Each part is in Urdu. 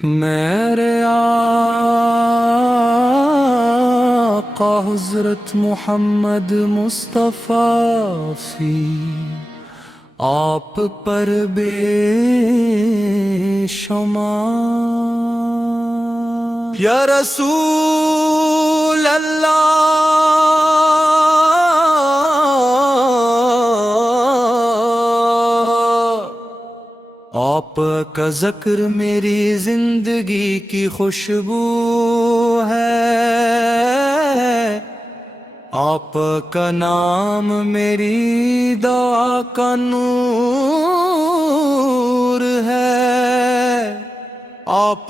میرے آقا حضرت محمد مصطفیٰ فی آپ پر بے شمار یا رسول اللہ، آپ کا ذکر میری زندگی کی خوشبو ہے، آپ کا نام میری دعا کا نور ہے، آپ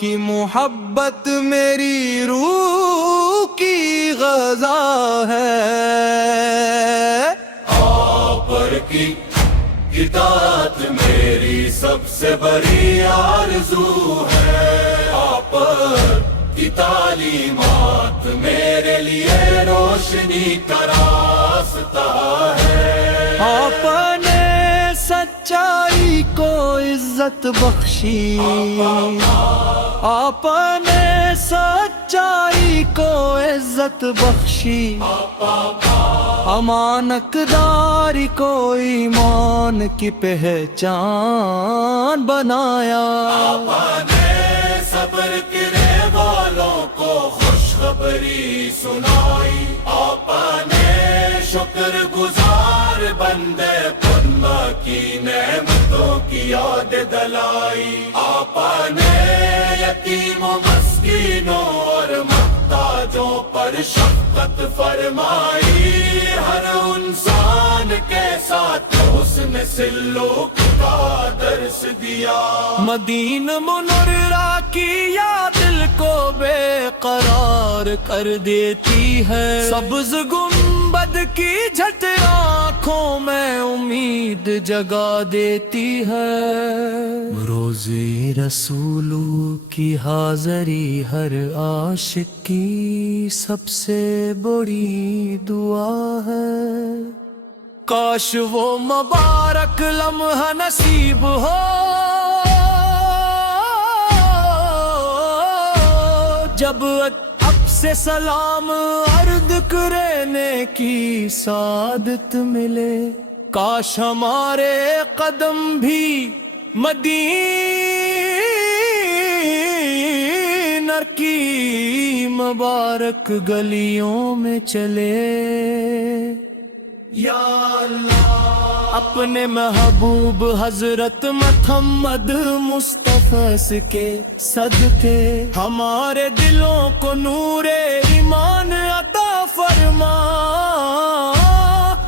کی محبت میری روح کی غذا ہے، آپ پر کی اطاعت میری سب سے بڑی آرزو ہے، آپ پر کی تعلیمات میرے لیے روشنی کا راستہ ہے، آپ نے سچائی کو عزت بخشی، آپ نے سچائی کو عزت بخشی، امانت داری کو ایمان کی پہچان بنایا، آپ نے صبر کرنے والوں کو خوشخبری سنائی، آپ نے شکر گزار بندے بننا کی نعمتوں کی یاد دلائی، آپ نے یتیم و مسکینوں اور محتاجوں پر شفقت فرمائی، ہر انسان کے ساتھ حسن سلوک کا درس دیا، مدین منورہ کی یاد دل کو بے قرار کر دیتی ہے، سبز گنبد کی جھٹ آنکھوں میں امید جگا دیتی ہے، روزے رسولو کی حاضری ہر عاشق کی سب سے بڑی دعا ہے، کاش وہ مبارک لمحہ نصیب ہو جب اب سے سلام عرض کرنے کی سعادت ملے، کاش ہمارے قدم بھی مدینہ کی مبارک گلیوں میں چلے، یا اللہ اپنے محبوب حضرت محمد مصطفیٰ کے صدقے ہمارے دلوں کو نور ایمان عطا فرما،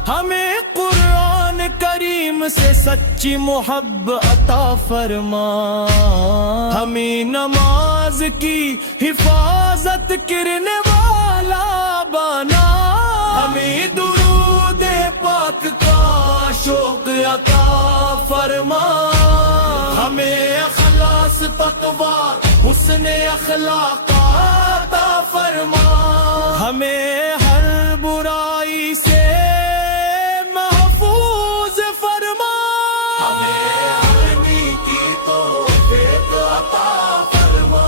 ہمیں قرآن کریم سے سچی محبت عطا فرما، ہمیں نماز کی حفاظت کرنے والا بنا، ہمیں درود پاک کا شوق عطا فرما، ہمیں اخلاص تقوی حسن اخلاق عطا فرما، ہمیں ہر برائی سے محفوظ فرما، ہمیں ہر نیکی توفیق عطا فرما،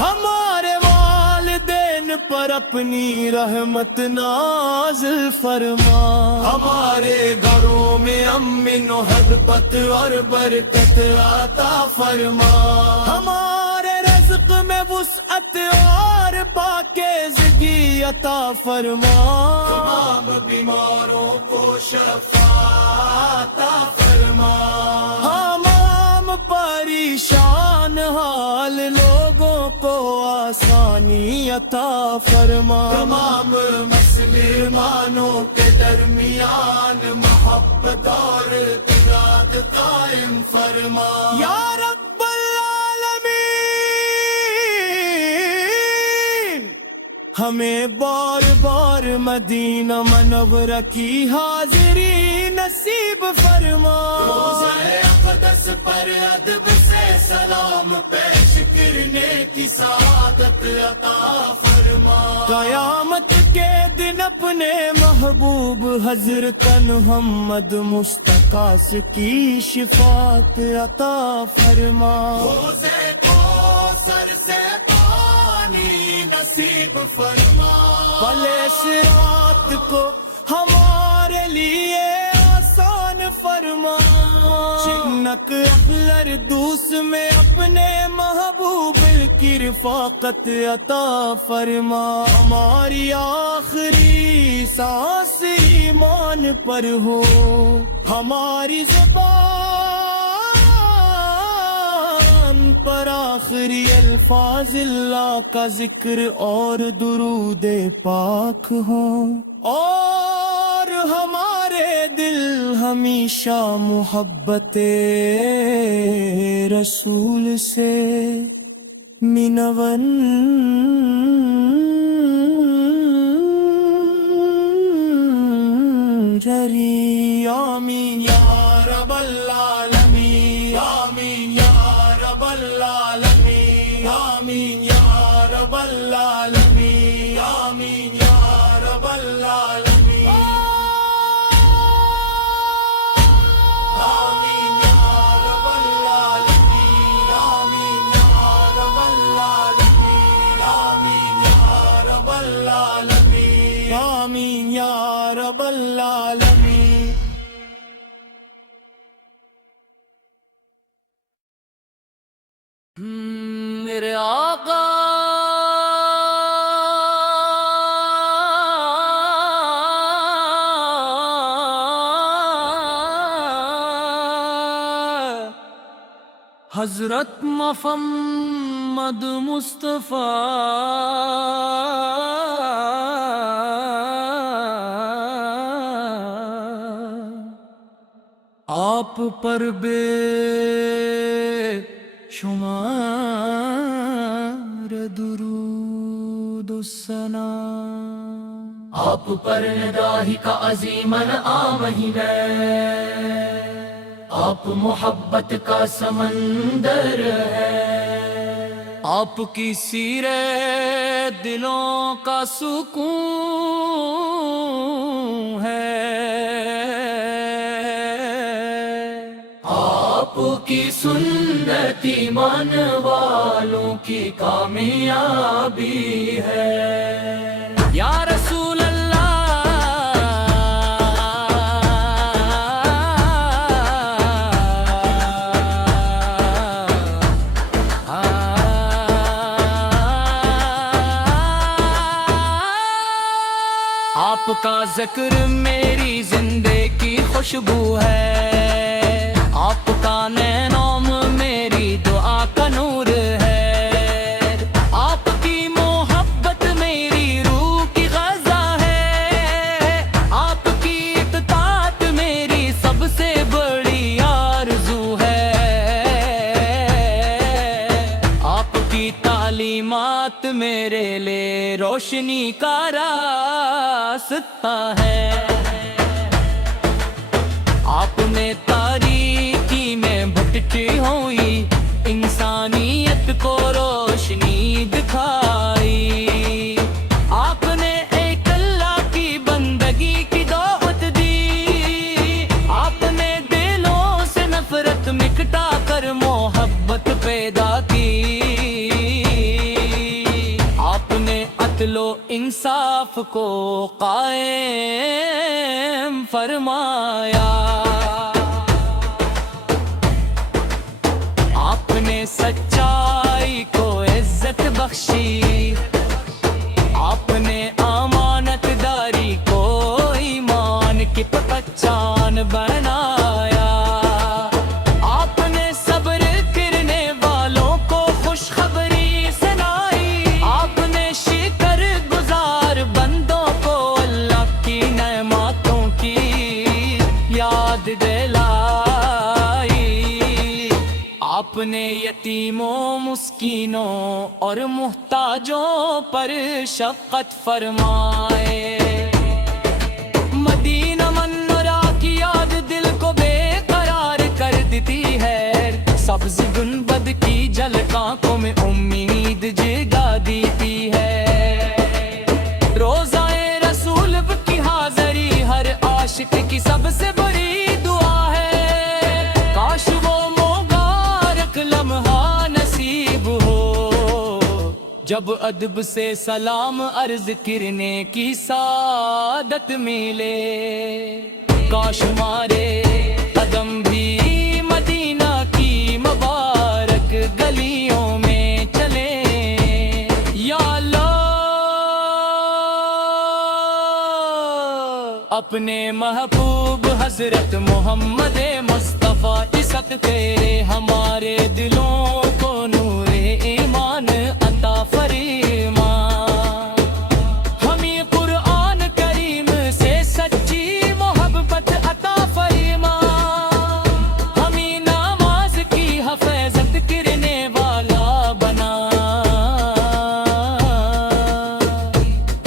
ہمارے والدین پر اپنی رحمت نازل فرما، ہمارے گھروں میں امن و حبت اور برکت عطا فرما، ہمارے رزق میں وسعت اور پاکیزگی عطا فرما، تمام بیماروں کو شفا عطا فرما، تمام پریشان حال لوگوں کو آسانی عطا فرما، تمام مسلمانوں کے درمیان محبت اور اتحاد قائم فرما، یا رب العالمین ہمیں بار بار مدینہ منورہ کی حاضری نصیب فرما، روزہ اقدس پر ادب سے سلام پیش پھرنے کی سعادت عطا فرما۔ قیامت کے دن اپنے محبوب حضرت محمد مصطفیٰ کی شفاعت عطا فرما۔ حوضے کوثر سے پانی نصیب فرما۔ پلے صراط کو ہمارے لیے آسان فرما۔ چنک اہل دوس میں اپنے محبوب کی رفاقت عطا فرما۔ ہماری آخری سانس ایمان پر ہو، ہماری زبان پر آخری الفاظ اللہ کا ذکر اور درود پاک ہو، اور ہمارے دل ہمیشہ محبت رسول سے منور جری۔ آمین یا رب العالمین، آمین یا رب العالمین، آمین یا رب العالمین، آمین یا رب العالمین، آمین یا رب العالمین، آمین یا رب العالمین، آمین یا رب العالمین، آمین یا رب العالمین۔ میرے آقا حضرت محمد مصطفیٰ آپ پر بے شمار درود و ثنا۔ آپ پر نداہی کا عظیم انعام ہی ہے، آپ محبت کا سمندر ہے، آپ کی سیرت دلوں کا سکون ہے، آپ کی سنت ایمان والوں کی کامیابی ہے۔ یا رسول آپ کا ذکر میری زندگی کی خوشبو ہے، آپ کا نام میری دعا کا نور ہے، آپ کی محبت میری روح کی غذا ہے، آپ کی اطاعت میری سب سے بڑی آرزو ہے، آپ کی تعلیمات میرے لیے روشنی کا راستہ ہے، آپ نے تاریکی میں بھٹکی ہوئی انسانیت کو روشنی دکھائی، آپ نے ایک اللہ کی بندگی کی دعوت دی، آپ نے دلوں سے نفرت مٹا کر محبت پیدا کی، آپ نے عدل و انصاف کو قائم فرمایا، آپ نے سچائی کو عزت بخشی، آپ نے امانت داری کو ایمان کی پہچان بنایا، آپ نے صبر کرنے والوں کو خوشخبری سنائی، آپ نے شکر گزار بندوں کو اللہ کی نعمتوں کی یاد دلائی، آپ نے یتیموں مسکینوں اور محتاجوں پر شفقت فرمائے، مدینہ منورہ کی یاد دل کو بے قرار کر دیتی ہے، سبز گنبد کی جھلک آنکھوں میں نصیب ہو، جب ادب سے سلام عرض کرنے کی سعادت ملے، کاش ہمارے قدم بھی مدینہ کی مبارک گلیوں میں چلے، یا اللہ اپنے محبوب حضرت محمد مصطفیٰ عزت تیرے ہمارے دلوں کو نور ایمان عطا فرما، ہمیں قرآن کریم سے سچی محبت عطا فرما، ہمیں نماز کی حفاظت کرنے والا بنا،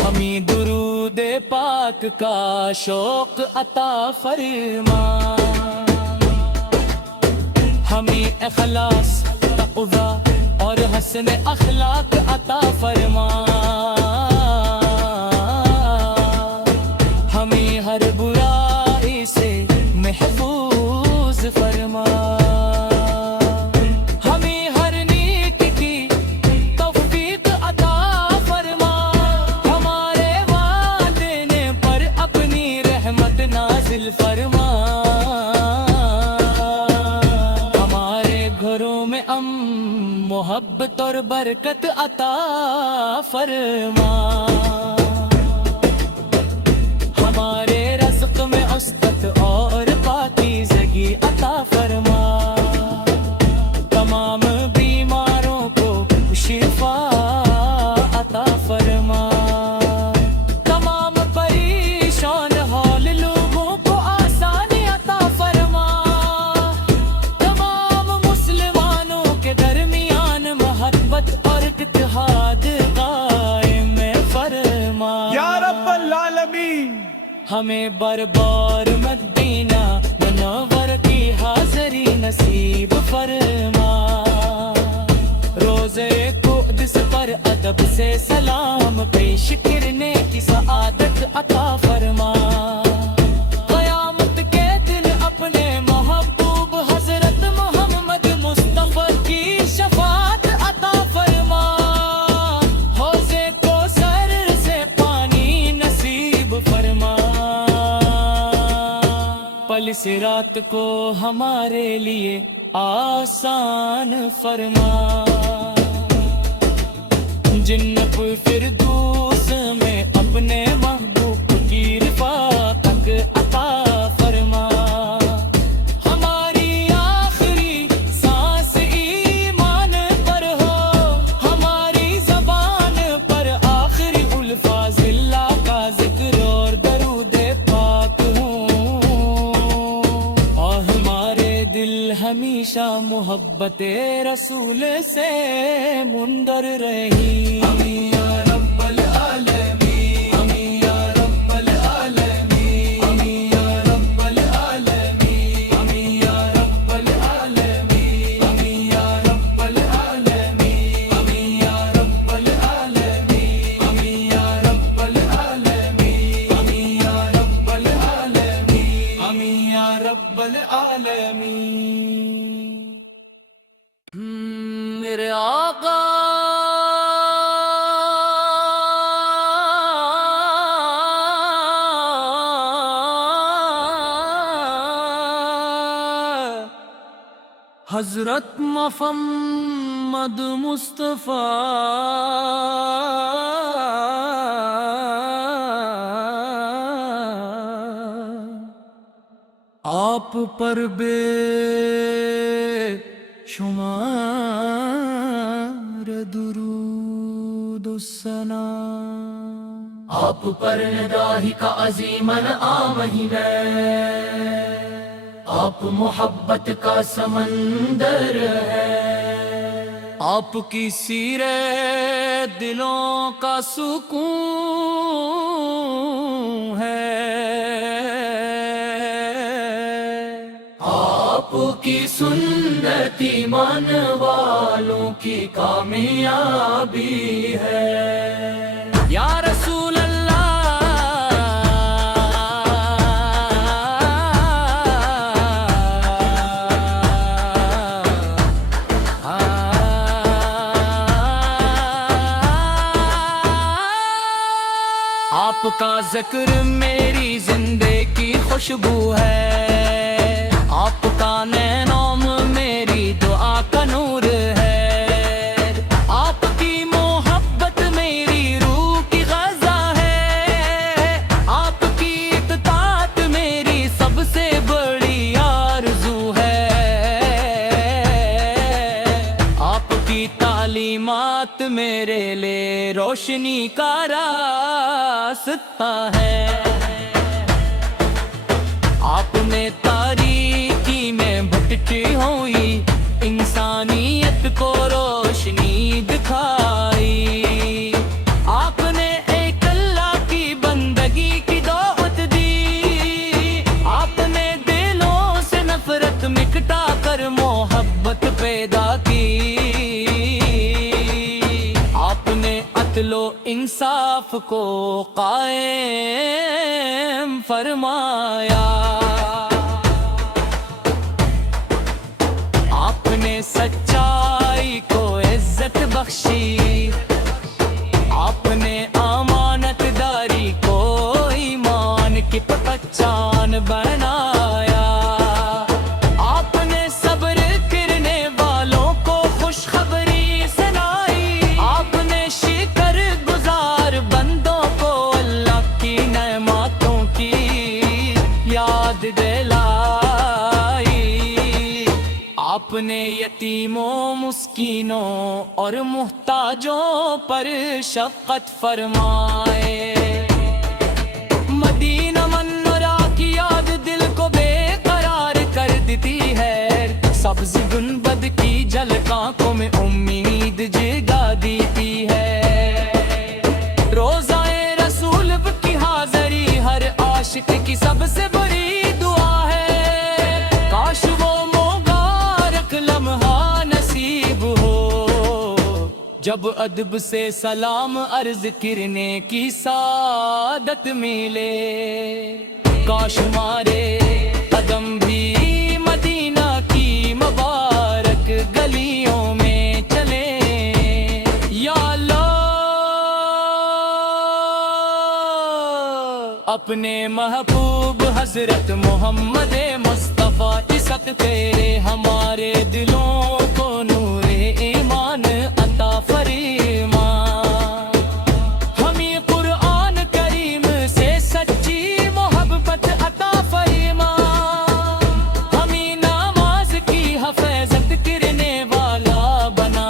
ہمیں درود پاک کا شوق عطا فرما، ہمیں اخلاص تقویٰ اور حسن اخلاق عطا فرما، ہمیں ہر برائی سے محفوظ فرما، ہمیں ہر نیک کی توفیق عطا فرما، ہمارے والدین پر اپنی رحمت نازل فرما، ہمارے گھروں میں محبت اور برکت عطا فرما، ہمارے رزق میں عصمت اور پاکیزگی عطا فرما، تمام بیماروں کو شفا عطا فرما، تمام پریشان حال لوگوں کو آسانی عطا فرما، تمام مسلمانوں کے درمیان محبت اور اتحاد قائم فرما، یا رب العالمین ہمیں بار بار مدینہ منور کی حاضری نصیب فرما، روزے قدس پر ادب سے سلام پیش کرنے کی سعادت عطا فرما، قیامت کے دن اپنے محبوب حضرت محمد مصطفیٰ کی شفاعت عطا فرما، حوضے کوثر سے پانی نصیب فرما، پل صراط کو ہمارے لیے آسان فرما، جنت فردوس میں اپنے محبوب کی رفاقت عطا فرما، ہماری آخری سانس ایمان پر ہو، ہماری زبان پر آخری الفاظ اللہ کا ذکر اور درود پاک ہوں، اور ہمارے دل ہمیشہ محبت رسول سے منظر رہی، آمین یا رب العالمین، آمین یا رب العالمین، آمین یا رب العالمین، آمین یا رب العالمین، آمین یا رب العالمین، آمین یا رب العالمین، آمین یا رب العالمین، آمین یا رب العالمین، آمین یا رب العالمین۔ میرے آقا حضرت محمد مصطفیٰ آپ پر بے شمار درود و ثنا، آپ پر نداہی کا عظیم انعام ہی ہے، آپ محبت کا سمندر ہے، آپ کی سیرت دلوں کا سکون ہے، آپ کی سنت ایمان والوں کی کامیابی ہے، یا رسول اللہ آپ کا ذکر میری زندگی کی خوشبو ہے، آپ کا نام میری دعا کا نور ہے، آپ کی محبت میری روح کی غذا ہے، آپ کی اطاعت میری سب سے بڑی آرزو ہے، آپ کی تعلیمات میرے لیے روشنی کا راستہ ہے، آپ نے تاریکی میں بھٹکی ہوئی انسانیت کو روشنی دکھائی، آپ نے ایک اللہ کی بندگی کی دعوت دی، آپ نے دلوں سے نفرت مٹا کر محبت پیدا کی، آپ نے عدل و انصاف کو قائم فرمایا، آپ نے سچائی کو عزت بخشی، آپ نے امانت داری کو ایمان کی پہچان بنایا، آپ نے صبر کرنے والوں کو خوشخبری سنائی، آپ نے شکر گزار بندوں کو اللہ کی نعمتوں کی یاد دلائی، آپ نے یتیموں مسکینوں اور محتاجوں پر شفقت فرمائے، مدینہ منورہ کی یاد دل کو بے قرار کر دیتی ہے، سبز گنبد کی جھلک آنکھوں میں امید جگا دیتی ہے، روزائے رسول کی حاضری ہر عاشق کی سب سے بڑی دعا ہے، کاش وہ مبارک لمحہ نصیب ہو جب ادب سے سلام عرض کرنے کی سعادت ملے، کاش ہمارے قدم بھی مدینہ کی مبارک گلیوں میں چلے، یا اللہ اپنے محبوب حضرت محمد مصطفیٰ کی ست تیرے ہمارے دلوں کو نور ایمان عطا فرما، ہمیں قرآن کریم سے سچی محبت عطا فرما، ہمیں نماز کی حفاظت کرنے والا بنا،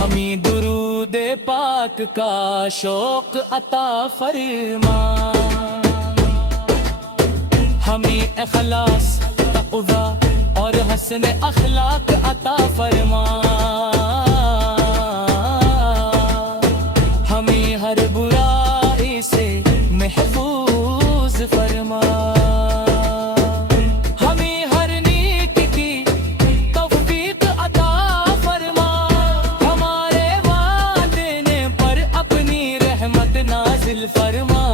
ہمیں درود پاک کا شوق عطا فرما، ہمیں اخلاص تقویٰ اور حسن اخلاق عطا فرما، ہمیں ہر برائی سے محفوظ فرما، ہمیں ہر نیک کی توفیق عطا فرما، ہمارے والدین پر اپنی رحمت نازل فرما،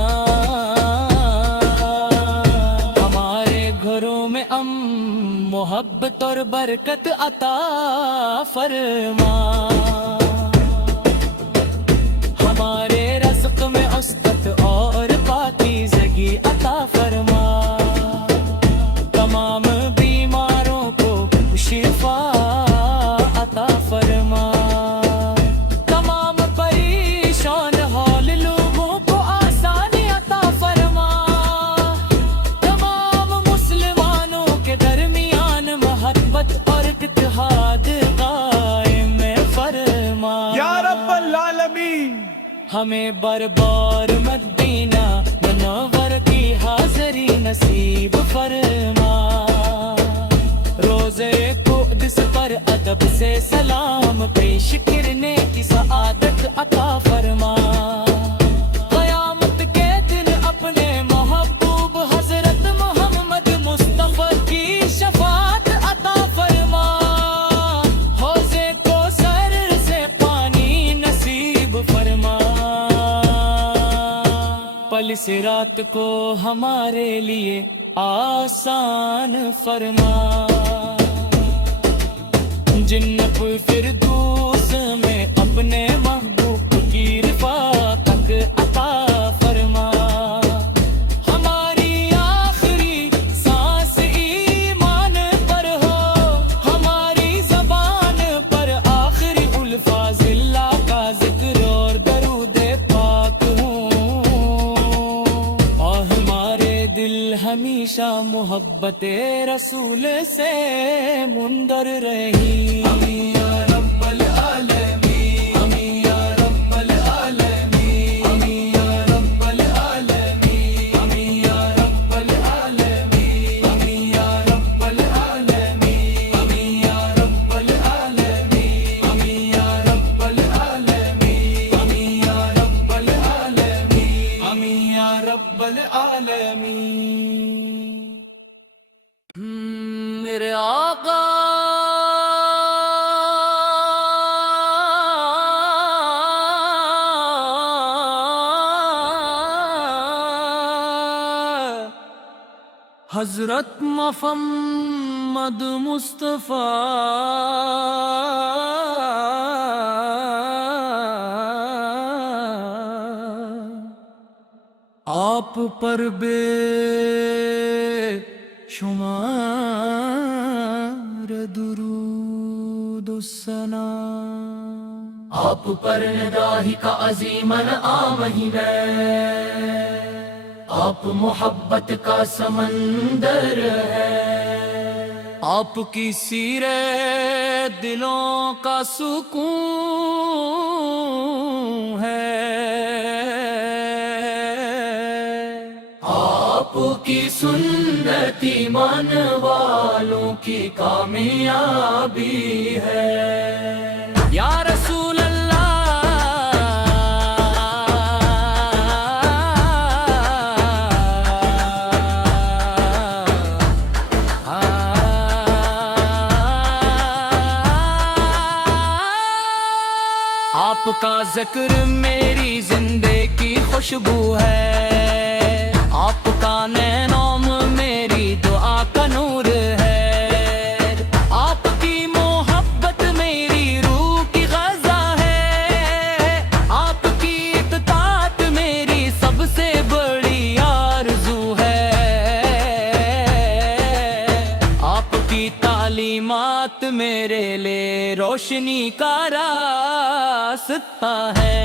ہمارے گھروں میں محبت اور برکت عطا فرما، ہمارے رزق میں عصمت اور پاکیزگی عطا فرما، تمام بیماروں کو شفا عطا فرما، تمام پریشان حال لوگوں کو آسانی عطا فرما، تمام مسلمانوں کے درمیان محبت اور اتحاد قائم فرما، یا رب العالمین ہمیں بار بار مدینہ منور کی حاضری نصیب فرما، روزے قدس پر ادب سے سلام پیش کرنے کی سعادت عطا فرما، قیامت کے دن اپنے محبوب حضرت محمد مصطفیٰ کی شفاعت عطا فرما، حوضے کو سر سے پانی نصیب فرما، پل صراط کو ہمارے لیے آسان فرما، جنت فردوس میں اپنے محبوب کی ہمیشہ محبت رسول سے منظر رہی آمین یا رب العالمین آمین یا رب العالمین آمین یا رب العالمین آمین یا رب العالمین آمین یا رب العالمین آمین یا رب العالمین آمین یا رب العالمین آمین یا رب العالمین آمین یا رب العالمین میرے آقا حضرت محمد مصطفیٰ آپ پر بے شمار درود و ثنا آپ پر نداہی کا عظیمن آمہی ہے آپ محبت کا سمندر ہے آپ کی سیرت دلوں کا سکون ہے آپ کی سنت ایمان والوں کی کامیابی ہے یا رسول آپ کا ذکر میری زندگی کی خوشبو ہے آپ کا نام میری دعا کا نور ہے آپ کی محبت میری روح کی غذا ہے آپ کی اطاعت میری سب سے بڑی آرزو ہے آپ کی تعلیمات میرے لیے روشنی کا راستہ ہے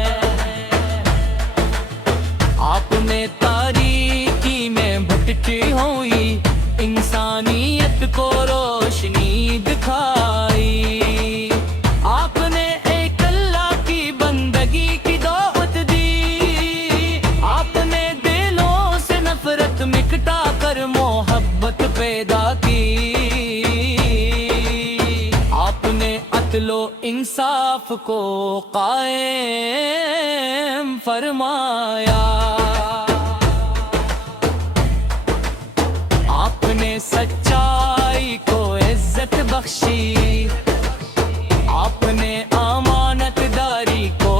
آپ نے تاریکی میں بھٹکی ہوئی انسانیت کو روشنی دکھائی آپ نے ایک اللہ کی بندگی کی دعوت دی آپ نے دلوں سے نفرت مٹا کر محبت پیدا کی آپ نے عدل و انصاف کو قائم فرمایا آپ نے سچائی کو عزت بخشی آپ نے امانت داری کو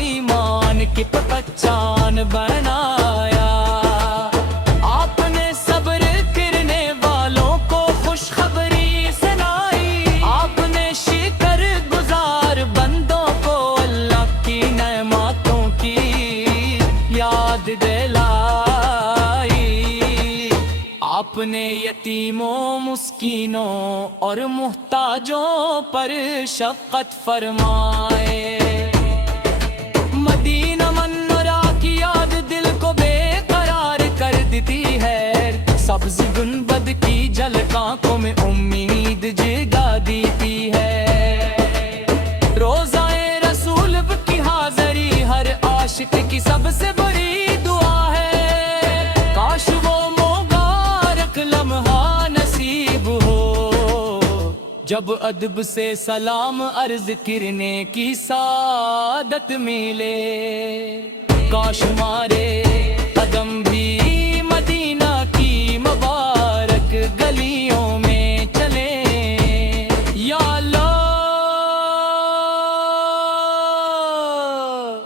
ایمان کی پہچان بنایا آپ نے صبر کرنے والوں کو خوشخبری سنائی آپ نے شکر گزار بندوں کو اللہ کی نعمتوں کی یاد دلائی آپ نے یتیموں مسکینوں اور محتاجوں پر شفقت فرمائے مدینہ منورہ کی یاد دل کو بے قرار کر دیتی ہے سبز گنبد کی جھلک آنکھوں میں امید جگا دیتی ہے روزہ رسول کی حاضری ہر عاشق کی سب سے بڑی دعا ہے کاش وہ مبارک لمحہ نصیب ہو جب ادب سے سلام عرض کرنے کی سعادت ملے کاش ہمارے قدم بھی مدینہ کی مبارک گلیوں میں چلے یا اللہ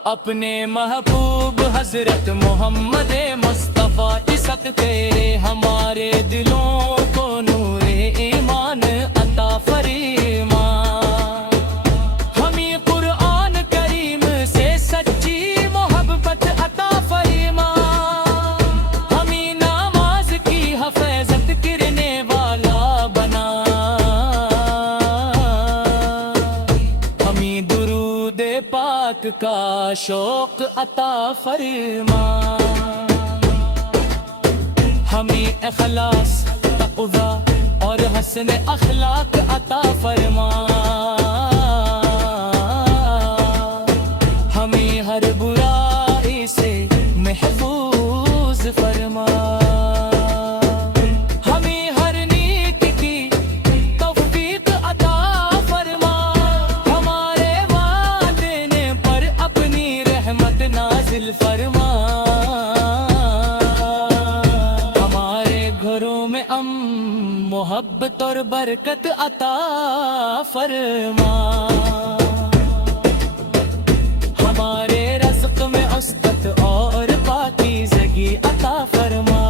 اپنے محبوب حضرت محمد مصطفیٰ عزت تیرے ہمارے دلوں کو نور ایمان عطا فرما ہمیں قرآن کریم سے سچی محبت عطا فرما ہمیں نماز کی حفاظت کرنے والا بنا ہمیں درود پاک کا شوق عطا فرما ہمیں اخلاص تقویٰ اور حسن اخلاق عطا فرما ہمیں ہر برائی سے محفوظ فرما ہمیں ہر نیک کی توفیق عطا فرما ہمارے والدین پر اپنی رحمت نازل فرما ہمارے گھروں میں محبت اور برکت عطا فرما ہمارے رزق میں عصمت اور پاکیزگی عطا فرما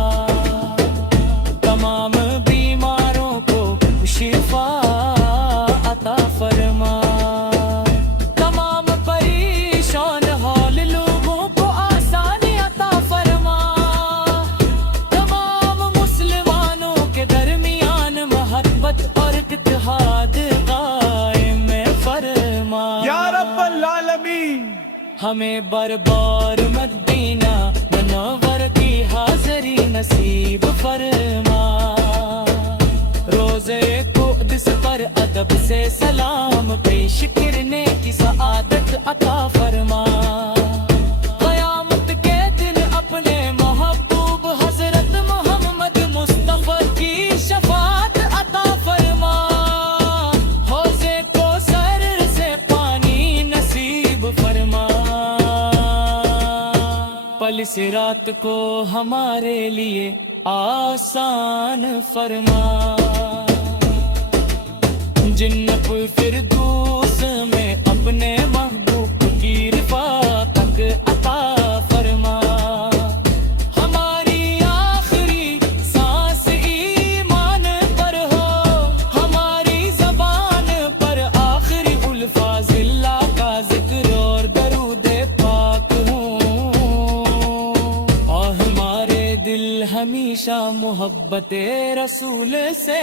تمام بیماروں کو شفا عطا فرما تمام پریشان حال لوگوں کو آسانی عطا فرما تمام مسلمانوں کے درمیان محبت اور اتحاد قائم فرما یا رب العالمین ہمیں بار بار مدینہ منور کی حاضری نصیب فرما روزے قدس پر ادب سے سلام پیش کرنے کی سعادت عطا فرما قیامت کے دن اپنے محبوب حضرت محمد مصطفیٰ کی شفاعت عطا فرما حوضے کو سر سے پانی نصیب فرما پل صراط کو ہمارے لیے آسان فرما جنت الفردوس میں اپنے محبوب کی رفاقت عطا فرما ہماری آخری سانس ایمان پر ہو ہماری زبان پر آخری الفاظ اللہ کا ذکر اور درود پاک ہوں اور ہمارے دل ہمیشہ محبت رسول سے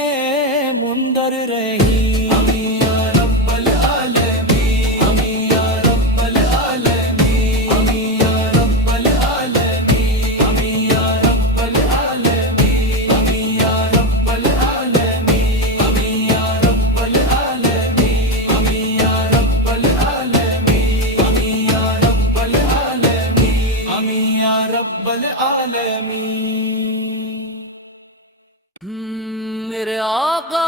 منظر رہی آمین یا رب العالمین آمین یا رب العالمین آمین یا رب العالمین آمین یا رب العالمین آمین یا رب العالمین آمین یا رب العالمین آمین یا رب العالمین آمین یا رب العالمین آمین یا رب العالمین میرے آقا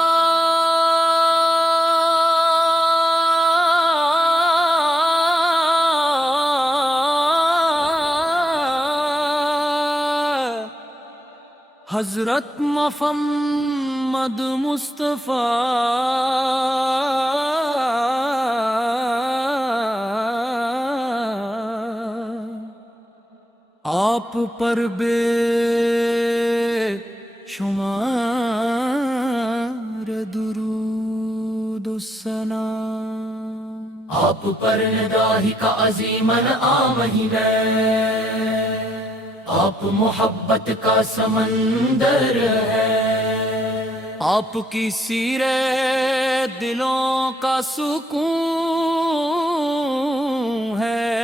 حضرت محمد مصطفیٰ آپ پر بے شمار درود و ثنا آپ پر نداہی کا عظیم انعام ہی ہے آپ محبت کا سمندر ہے آپ کی سیرت دلوں کا سکون ہے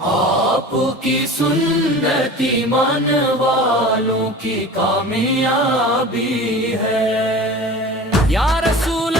آپ کی سنت ایمان والوں کی کامیابی ہے یا رسول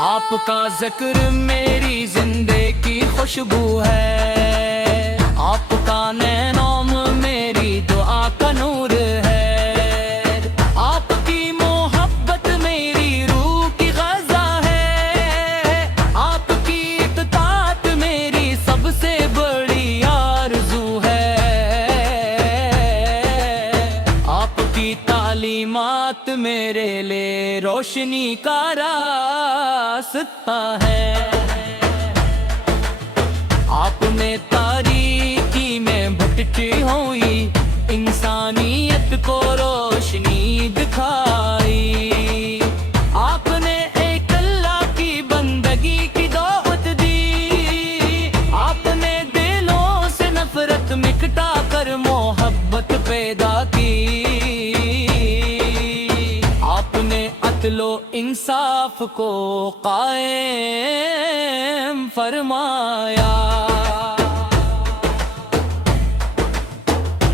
آپ کا ذکر میری زندگی کی خوشبو ہے آپ کا نام میری دعا کا نور ہے آپ کی محبت میری روح کی غذا ہے آپ کی اطاعت میری سب سے بڑی آرزو ہے آپ کی تعلیمات میرے لیے روشنی کا راستہ ہے آپ نے تاریکی میں بھٹکی ہوئی انسانیت کو روشنی دکھائی آپ نے ایک اللہ کی بندگی کی دعوت دی آپ نے دلوں سے نفرت مٹا کر محبت عدل و انصاف کو قائم فرمایا.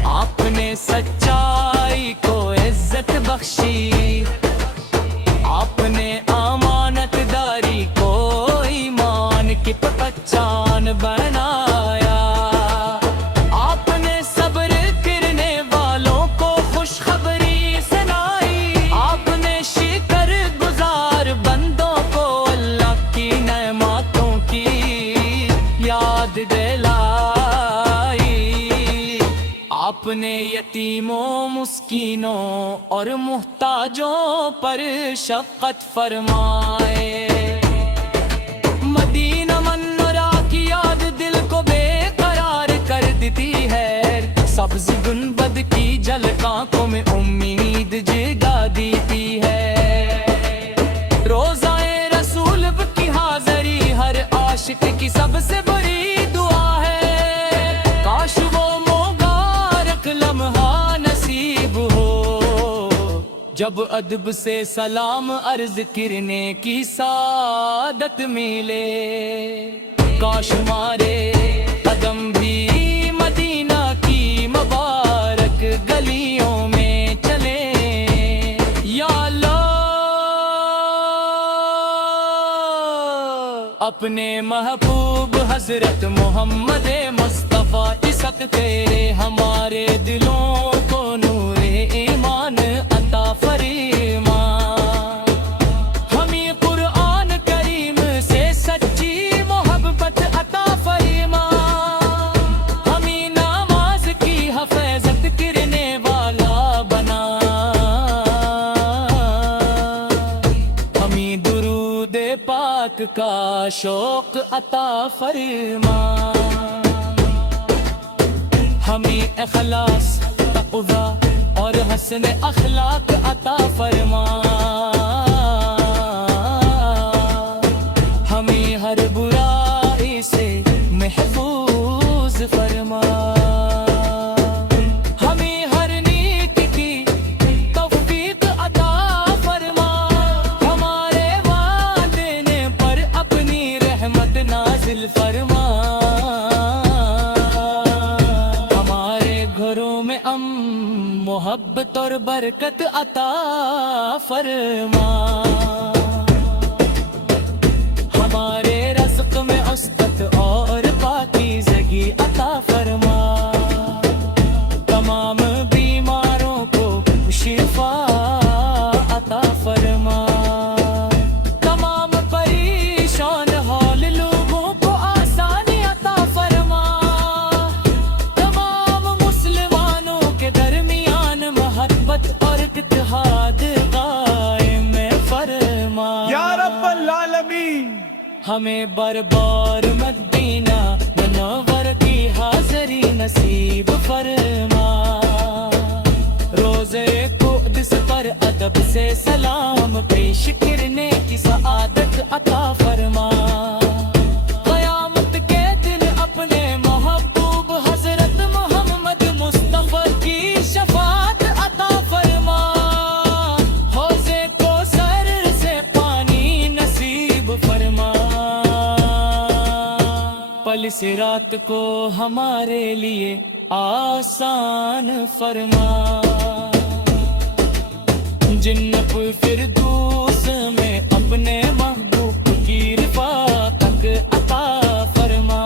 آپ نے سچائی کو عزت بخشی. آپ نے امانت داری کو ایمان کی پہچان بنایا. آپ نے صبر کرنے والوں کو خوشخبری سنائی. آپ نے شکر گزار بندوں کو اللہ کی نعمتوں کی یاد دلائی. آپ نے یتیموں، مسکینوں اور محتاجوں پر شفقت فرمائے. مدینہ منورہ کی یاد دل کو بے قرار کر دیتی ہے. سبز گنبد کی جھلکوں میں امید جگا دیتی ہے. روزہ رسول کی حاضری ہر عاشق کی سب سے بڑی دعا ہے. کاش وہ مبارک لمحہ نصیب ہو جب ادب سے سلام عرض کرنے کی سعادت ملے. کاش ہمارے قدم بھی مدینہ کی مبارک گلیوں میں چلے. یا اللہ اپنے محبوب حضرت محمد مصطفیٰ عشق تیرے ہمارے دلوں کو نور ایمان عطا فرما. ہمیں قرآن کریم سے سچی محبت عطا فرما. ہمیں نماز کی حفاظت کرنے والا بنا. ہمیں درود پاک کا شوق عطا فرما. ہمیں اخلاص، تقوی اور حسن اخلاق عطا فرما. ہمیں ہر برائی سے محفوظ فرما. ہمیں ہر نیک کی توفیق عطا فرما. ہمارے والدین پر اپنی رحمت نازل فرما. ہمارے گھروں میں محبت اور برکت عطا فرما. ہمارے رزق میں عصمت اور پاکیزگی عطا فرما. تمام بیماروں کو شفا عطا فرما. تمام پریشان حال لوگوں کو آسانی عطا فرما. تمام مسلمانوں کے درمیان محبت اور اتحاد قائم فرما. یا رب العالمین ہمیں بار بار مدینہ منور کی حاضری نصیب فرما. روزے قدس پر ادب سے سلام پیش کرنے کی سعادت عطا فرما. قیامت کے دن اپنے محبوب حضرت محمد مصطفیٰ کی شفاعت عطا فرما. حوضے کو سر سے پانی نصیب فرما. پل صراط کو ہمارے لیے آسان فرما. جنت فردوس میں اپنے محبوب کی رفاقت عطا فرما.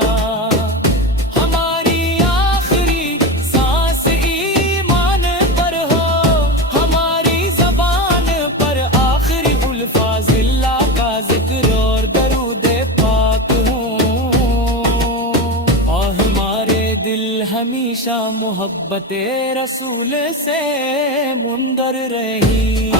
ہماری آخری سانس ایمان پر ہو. ہماری زبان پر آخری الفاظ اللہ کا ذکر اور درود پاک ہوں. اور ہمارے دل ہمیشہ محبت رسول سے منظر رہی.